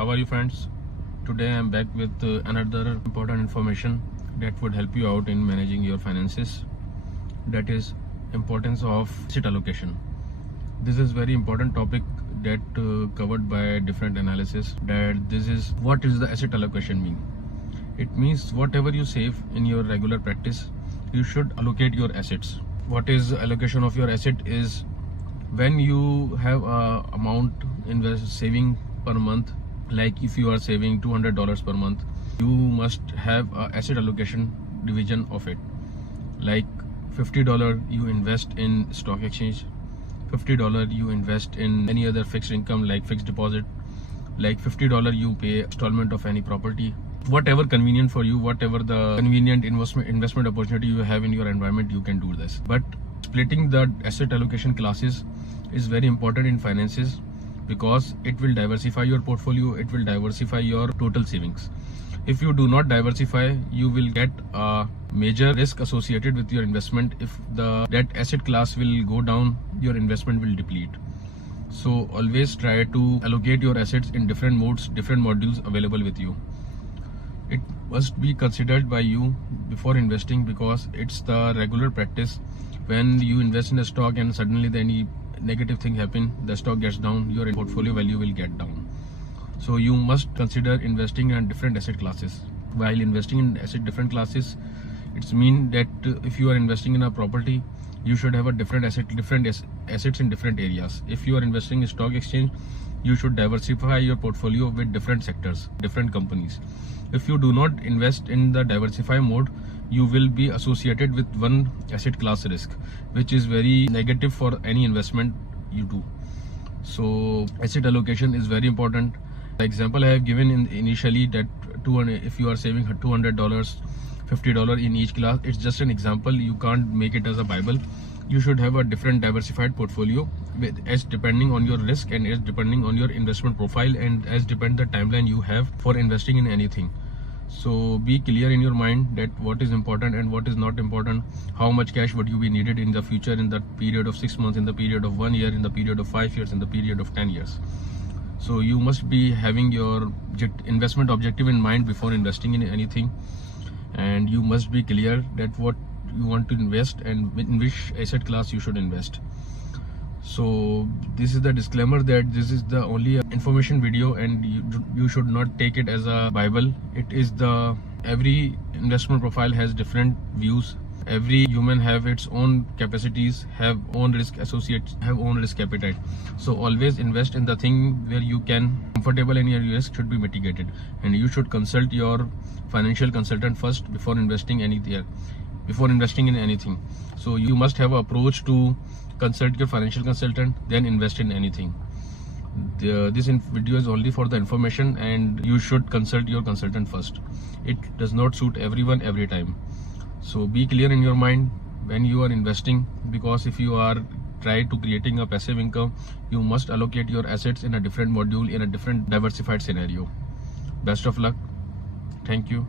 How are you, friends? Today I am back with another important information that would help you out in managing your finances. That is importance of asset allocation. This is very important topic that covered by different analysis. That this is what is the asset allocation mean? It means whatever you save in your regular practice, you should allocate your assets. What is allocation of your asset is when you have a amount saving per month, like if you are saving $200 per month, you must have a asset allocation division of it. Like $50 you invest in stock exchange, $50 you invest in any other fixed income like fixed deposit, like $50 you pay installment of any property. Whatever convenient for you, whatever the convenient investment opportunity you have in your environment, you can do this. But splitting the asset allocation classes is very important in finances because it will diversify your portfolio, it will diversify your total savings. If you do not diversify, you will get a major risk associated with your investment. If that asset class will go down, your investment will deplete. So always try to allocate your assets in different modes, different modules available with you. It must be considered by you before investing because it's the regular practice. When you invest in a stock and suddenly any negative thing happen, the stock gets down, your portfolio value will get down. So you must consider investing in different asset classes. While investing in different classes, it's mean that if you are investing in a property, you should have a different assets in different areas. If you are investing in stock exchange, you should diversify your portfolio with different sectors, different companies. If you do not invest in the diversify mode, you will be associated with one asset class risk, which is very negative for any investment you do. So asset allocation is very important. The example I have given initially that if you are saving $200, $50 in each class, it's just an example. You can't make it as a Bible. You should have a different diversified portfolio as depending on your risk and as depending on your investment profile and as depend the timeline you have for investing in anything. So be clear in your mind that what is important and what is not important. How much cash would you be needed in the future, in the period of 6 months, in the period of 1 year, in the period of 5 years, in the period of 10 years. So you must be having your investment objective in mind before investing in anything, and you must be clear that what you want to invest and in which asset class you should invest. So this is the disclaimer that this is the only information video and you should not take it as a Bible. It is every investment profile has different views. Every human have its own capacities, have own risk associates, have own risk appetite. So always invest in the thing where you can comfortable and your risk should be mitigated. And you should consult your financial consultant first before investing in anything. So you must have an approach to consult your financial consultant, then invest in anything. This video is only for the information and you should consult your consultant first. It does not suit everyone every time. So be clear in your mind when you are investing, because if you are trying to creating a passive income, you must allocate your assets in a different module, in a different diversified scenario. Best of luck. Thank you.